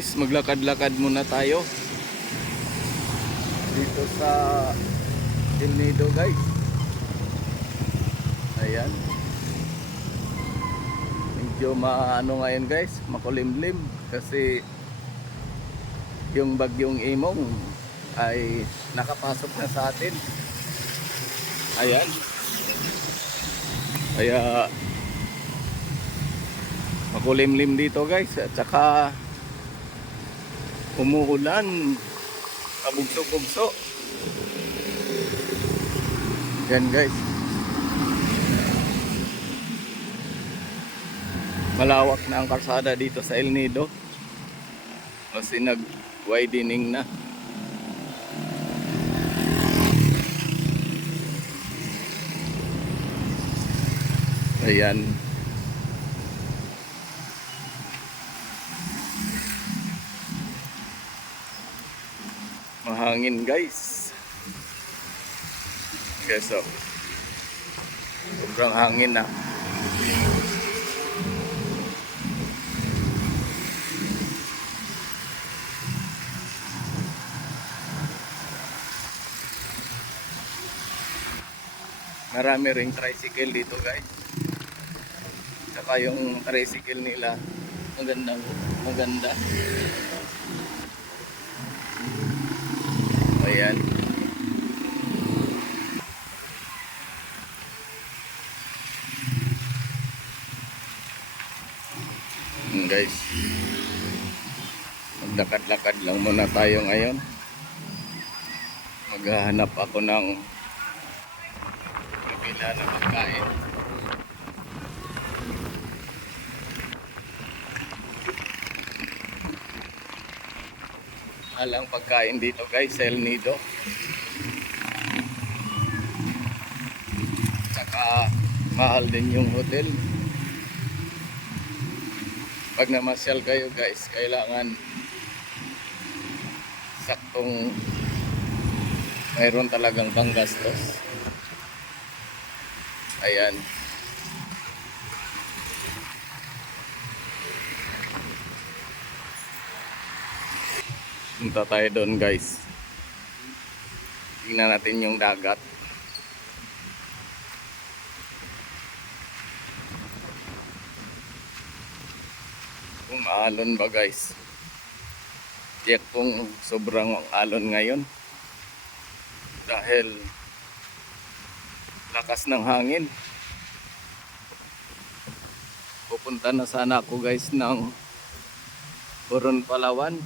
guys, maglakad-lakad muna tayo. Dito sa El Nido guys. Ayan. Medyo maano ngayon guys, makulimlim kasi yung bagyong imong ay nakapasok na sa atin. Ayan. Kaya makulimlim dito guys at saka umuulan kabugso-bugso. Yan guys. Malawak na ang karsada dito sa El Nido. Kasi nag widening na. Ayan mahangin guys. Okay so sobrang hangin na marami ring tricycle dito guys. Saka yung tricycle nila magandang maganda Ayan. Yun, guys. Maglakad-lakad lang muna tayo ngayon. Maghahanap ako ng kabila na pagkain. Alang pagkain dito guys, El Nido. Saka mahal din yung hotel. Pag namasyal kayo guys, kailangan saktong mayroon talagang panggastos. Ayan. Punta tayo doon guys. Tingnan natin yung dagat. Kung alon ba guys. Tiyak kung sobrang alon ngayon. Dahil lakas ng hangin. Pupunta na sana ako guys ng Coron Palawan.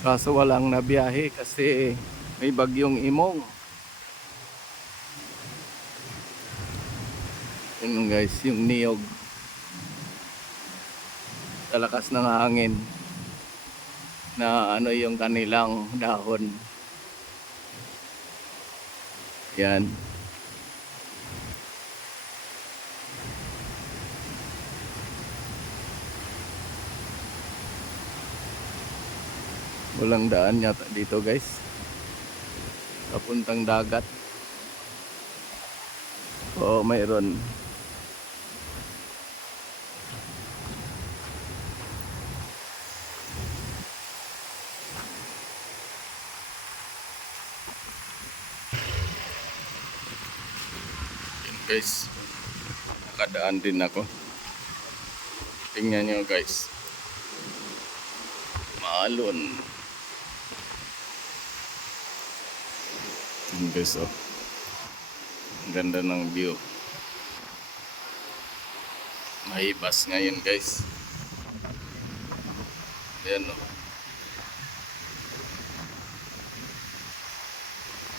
Kaso walang nabiyahe kasi may bagyong imong. Yun guys, yung niyog. Talakas ng hangin na ano yung kanilang dahon. Yan. Walang daan yata dito guys. Papuntang dagat. Oo, mayroon. Guys. Nakadaan din ako. Tingnan nyo guys. Maalon. Yun guys oh. Ang ganda ng view. Mahibas ngayon guys. Ayan oh.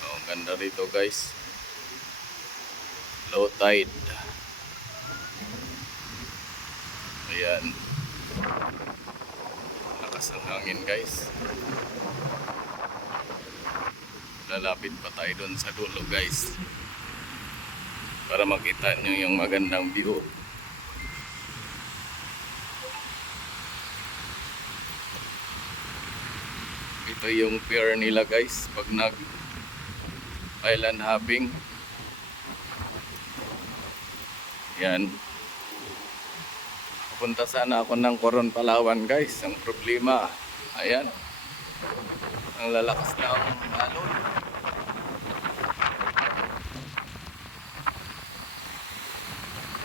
Oh, ang ganda rito guys. Low tide. Ayan. Lakas ng hangin guys. Lalapit pa tayo doon sa dulo guys para makita nyo yung magandang view ito yung pier nila guys pag nag island hopping yan Pupunta sana ako ng Coron Palawan guys. Ang problema, ayan. Ang lalakas na ang alon.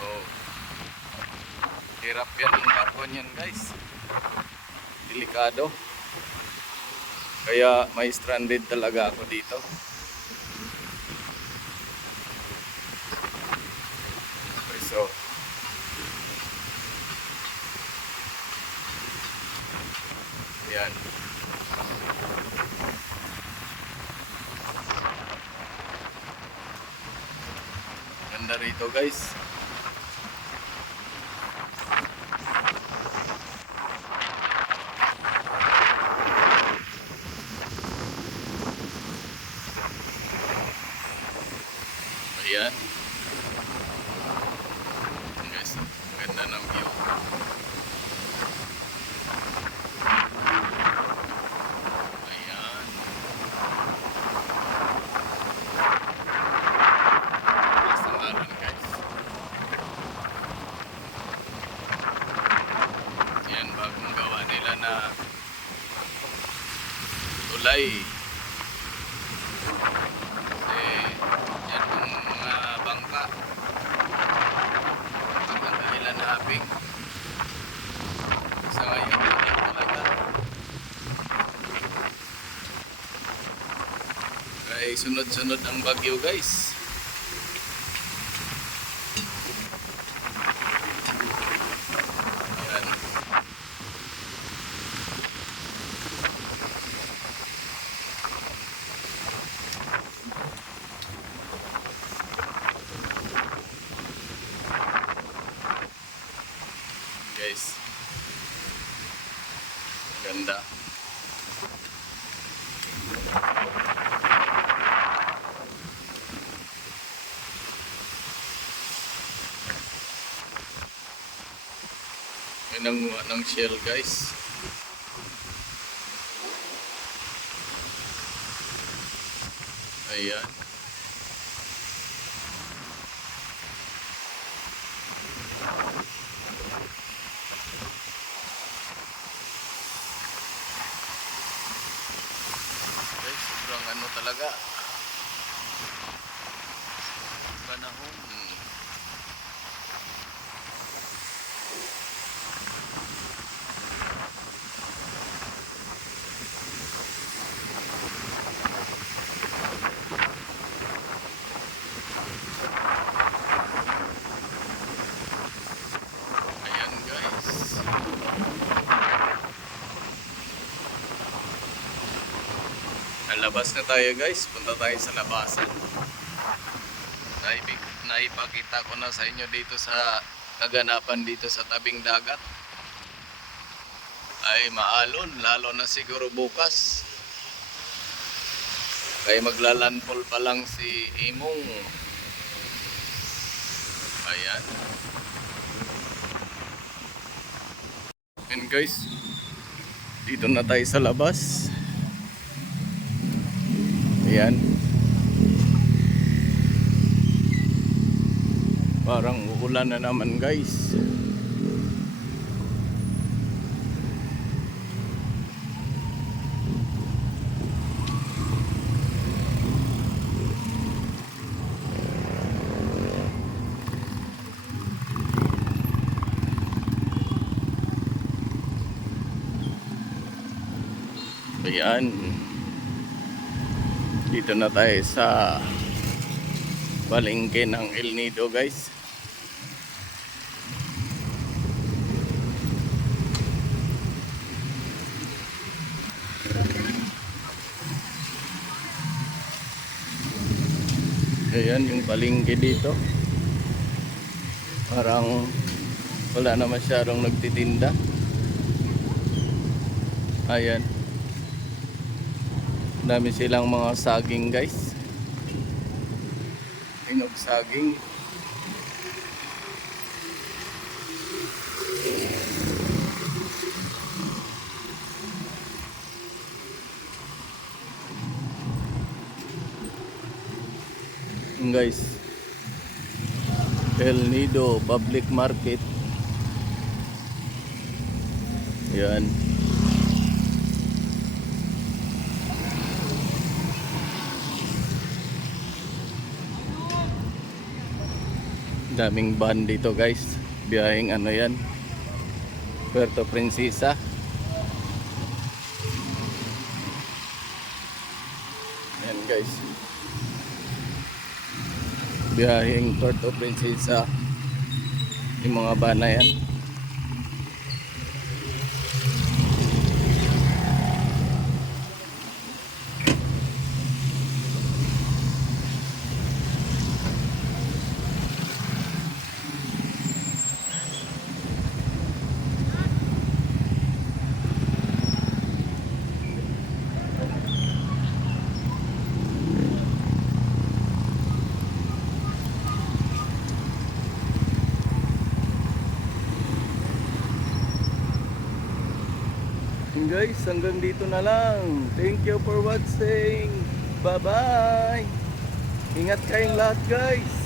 Oh. Hirap yan ang barko niyan guys. Delikado. Kaya may stranded talaga ako dito. Okay, so Yan. Ganda rito guys. Ayan. Guys, ganda ng view. Ayan. Taas ng alon, guys. Yan, bagong gawa nila na tulay. Kasi, yan yung mga bangka. Ang dahilan na haping. Sa ngayon, talaga. Ay sunod-sunod ang bagyo guys. Yan. Guys. Ganda. Yan ang ng shell guys. Ayan. Guys, sobrang ano talaga. Panahon. Hmm. Ayan guys. Lalabas na tayo guys. Punta tayo sa labasan. Naipik, naipakita ko na sa inyo dito sa kaganapan dito sa tabing dagat. Ay maalon, lalo na siguro bukas. Kaya maglalandfall pa lang si Imong. Ayan. And guys, dito na tayo sa labas. Ayan. Parang uulan na naman guys. Ayan. Dito na tayo sa palengke ng El Nido guys. Ayan yung palengke dito. Parang wala na masyadong nagtitinda. Ayan. Dami silang mga saging guys. Inog saging. Guys. El Nido Public Market. Yan. Daming van dito guys. Biyaheng ano yan. Puerto Princesa. Yan guys. Biyaheng Puerto Princesa. Yung mga van na yan. And guys, hanggang dito na lang. Thank you for watching. Bye-bye. Ingat kayong lahat guys.